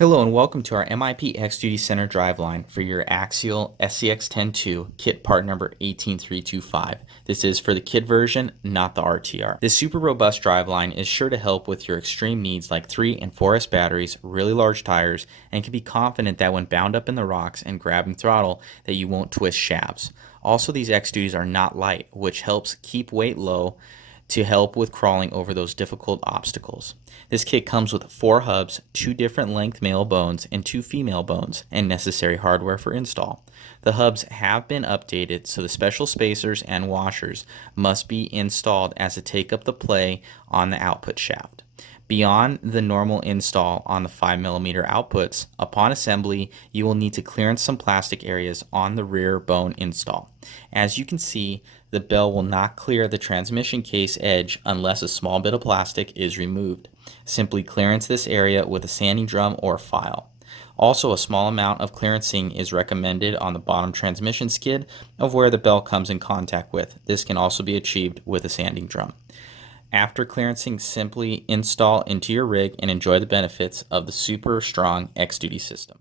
Hello and welcome to our MIP X-Duty Center driveline for your Axial SCX10 II Kit part number 18325. This is for the kit version, not the RTR. This super robust driveline is sure to help with your extreme needs like 3 and 4S batteries, really large tires, and can be confident that when bound up in the rocks and grabbing throttle that you won't twist shafts. Also, these X-Duties are not light, which helps keep weight low to help with crawling over those difficult obstacles. This kit comes with 4 hubs, 2 different length male bones, and 2 female bones, and necessary hardware for install. The hubs have been updated, so the special spacers and washers must be installed as to take up the play on the output shaft. Beyond the normal install on the 5mm outputs, upon assembly, you will need to clearance some plastic areas on the rear bone install. As you can see, the bell will not clear the transmission case edge unless a small bit of plastic is removed. Simply clearance this area with a sanding drum or file. Also, a small amount of clearancing is recommended on the bottom transmission skid of where the bell comes in contact with. This can also be achieved with a sanding drum. After clearancing, simply install into your rig and enjoy the benefits of the super strong X-Duty system.